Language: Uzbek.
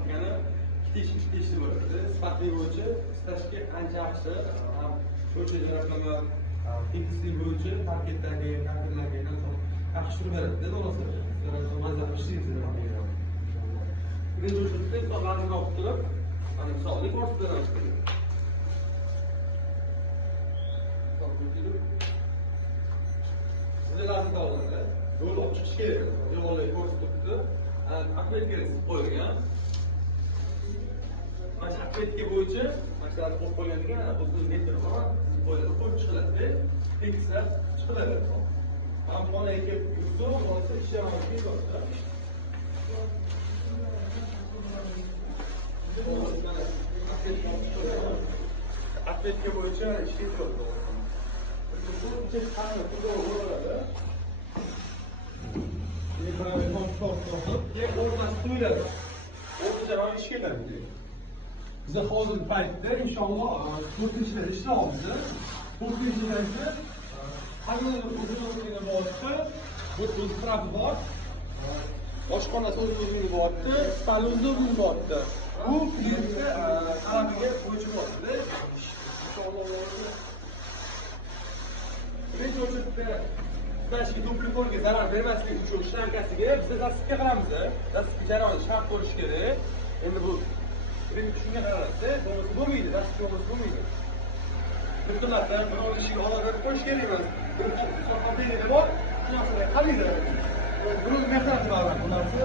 qilgani ikki teshli bo'ladi. Sifatli bo'yicha istashga ancha yaxshi. Ham o'sha jaraqlama tekislik bo'yicha parketdagi kartinlarga yaxshi turib beradi. To'g'risi, mazza qilishni Rezultatda so'zlarni olib turib, ana misollik ko'rsatib beramiz. Sizlarni tavsiya yo'l olib chiqish kerak. Yo'lni ko'rsatibdi. Atletika qo'yilgan. Mana atletika bo'yicha masalan qo'yib qo'ygandan 30 metr qo'yiladi, qo'yib chiqiladi. Tekislar chiqiladi. Ham mana kelib yurdi, bo'lsa ishlamaydi bo'lsa. Atletika bo'yicha ishga kirdi. Bu ichish qanday bo'ladi? O'rnasi qo'yiladi. O'rtacha ish keladi. Biz hozir paytda inshaalloh 4-yilda ishlaymiz. 4-yilda qanday o'zini bo'lyapti? Bu strafi bor. Oshxonasi o'zini bo'lyapti, salonni o'zini bo'lyapti. Bu klientga talabiga bo'yicha bo'lyapti. Inshaalloh birinchi o'chirda Tashki duplikorga zarar bermaslik uchun shtankasiga biz dasturga qilamiz. Dasturga jarayoni shart bo'lishi kerak. Endi bu birinchi shunga qaralsa, bo'lmaydi, dasturga bo'lmaydi. Bularga bir ishiga olib qo'yish kerak emas. Birinchi sohatingizda bor, shunaqaday qaraydi. Buni mehnat qilaman, bularni.